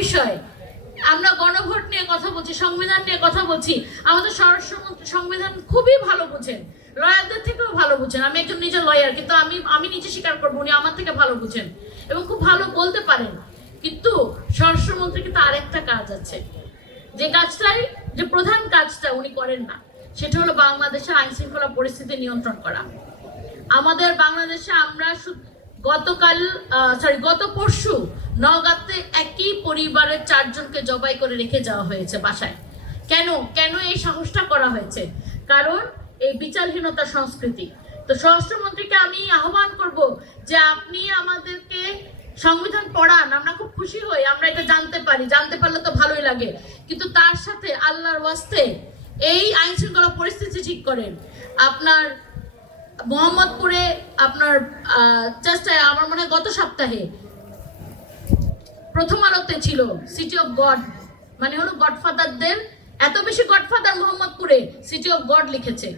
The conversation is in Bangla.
বিষয়। আমরা গণভোট নিয়ে কথা বলছি, সংবিধান নিয়ে কথা বলছি, আমাদের স্বরাষ্ট্রমন্ত্রী সংবিধান খুবই ভালো বুঝেন, লয়ারদের থেকেও ভালো বুঝেন। আমি একজন নিজে লয়ার, কিন্তু আমি নিজে স্বীকার করবো উনি আমার থেকে ভালো বুঝেন এবং খুব ভালো বলতে পারেন। কিন্তু স্বরাষ্ট্রমন্ত্রী কিন্তু আরেকটা কাজ আছে, যে কাজটাই, যে প্রধান কাজটা উনি করেন না, সেটা হলো বাংলাদেশের আইন শৃঙ্খলা পরিস্থিতি নিয়ন্ত্রণ করা। আমাদের বাংলাদেশে আমরা গত পরশু নওগাঁতে একই পরিবারের 4 জনকে জবাই করে রেখে যাওয়া হয়েছে বাসায়। কেন কেন এই সাহসটা করা হয়েছে? কারণ এই বিচারহীনতা সংস্কৃতি। তো স্বরাষ্ট্রমন্ত্রীকে আমি আহ্বান করব যে আপনি আমাদেরকে সংবিধান পড়ান, আমরা খুব খুশি হই, আমরা এটা জানতে পারলে তো ভালোই লাগে, কিন্তু তার সাথে আল্লাহর ওয়াস্তে এই আইন শৃঙ্খলা পরিস্থিতি ঠিক করেন। আপনার মোহাম্মদপুরে আপনার চেষ্টায় আমার মনে হয় গত সপ্তাহে প্রথম আলোতে ছিল সিটি অফ গড, মানে হলো গডফাদারদের, এত বেশি গডফাদার মোহাম্মদপুরে সিটি অফ গড লিখেছে।